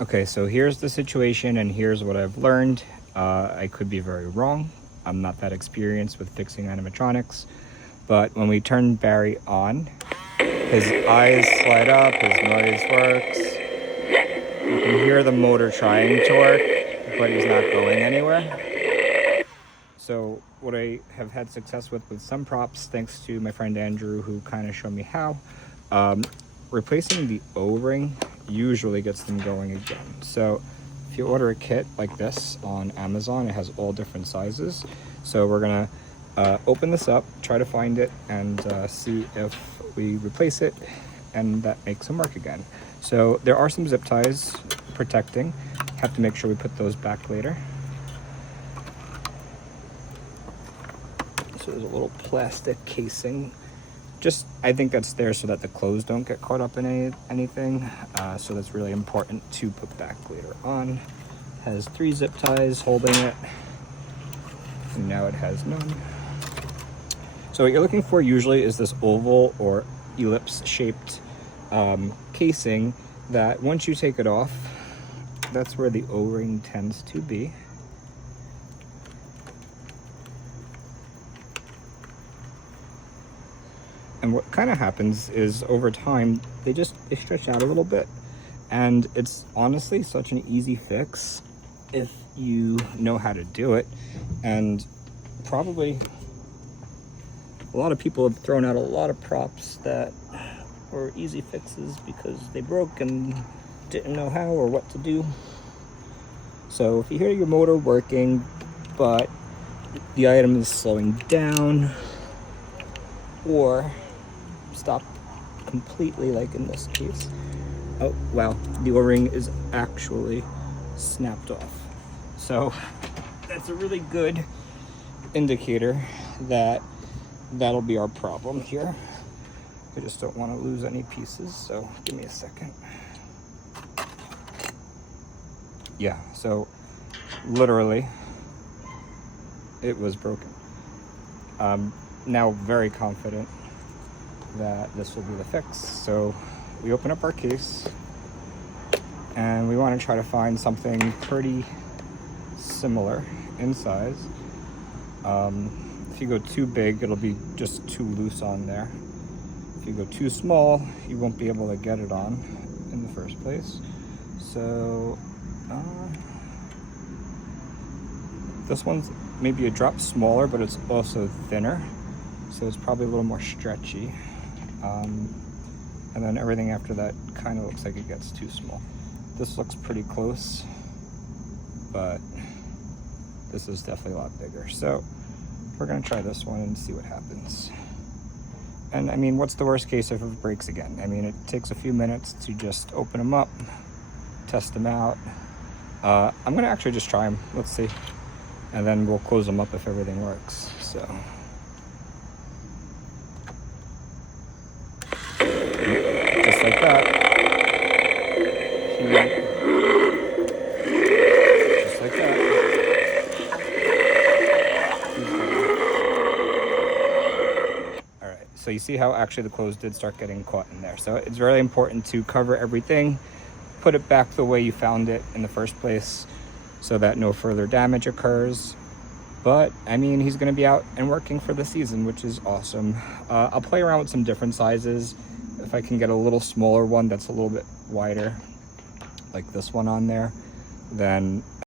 Okay, so here's the situation and here's what I've learned. I could be very wrong. I'm not that experienced with fixing animatronics, but when we turn Barry on, his eyes light up, his noise works. You can hear the motor trying to work, but he's not going anywhere. So what I have had success with some props, thanks to my friend Andrew, who kind of showed me how, replacing the O-ring usually gets them going again. So if you order a kit like this on Amazon, it has all different sizes. So we're gonna open this up, try to find it, and see if we replace it and that makes them work again. So there are some zip ties protecting. Have to make sure we put those back later. So there's a little plastic casing. Just, I think that's there so that the clothes don't get caught up in anything. So that's really important to put back later on. Has 3 zip ties holding it. And now it has none. So what you're looking for usually is this oval or ellipse shaped casing that once you take it off, that's where the O-ring tends to be. And what kind of happens is over time, they stretch out a little bit. And it's honestly such an easy fix if you know how to do it. And probably a lot of people have thrown out a lot of props that were easy fixes because they broke and didn't know how or what to do. So if you hear your motor working, but the item is slowing down or stop completely, like in this case. Oh, wow, the O-ring is actually snapped off. So that's a really good indicator that that'll be our problem here. I just don't want to lose any pieces, so give me a second. Yeah, so literally it was broken. Now very confident that this will be the fix. So we open up our case and we want to try to find something pretty similar in size. If you go too big, it'll be just too loose on there. If you go too small, you won't be able to get it on in the first place. So this one's maybe a drop smaller, but it's also thinner, so it's probably a little more stretchy. And then everything after that kind of looks like it gets too small. This looks pretty close, but this is definitely a lot bigger. So we're gonna try this one and see what happens. And I mean, what's the worst case if it breaks again? I mean, it takes a few minutes to just open them up, test them out. I'm gonna actually just try them, let's see. And then we'll close them up if everything works, so. Just like that. Just like that. All right, so you see how actually the clothes did start getting caught in there. So it's really important to cover everything, put it back the way you found it in the first place so that no further damage occurs. But I mean, he's gonna be out and working for the season, which is awesome. I'll play around with some different sizes. If I can get a little smaller one that's a little bit wider, like this one on there, then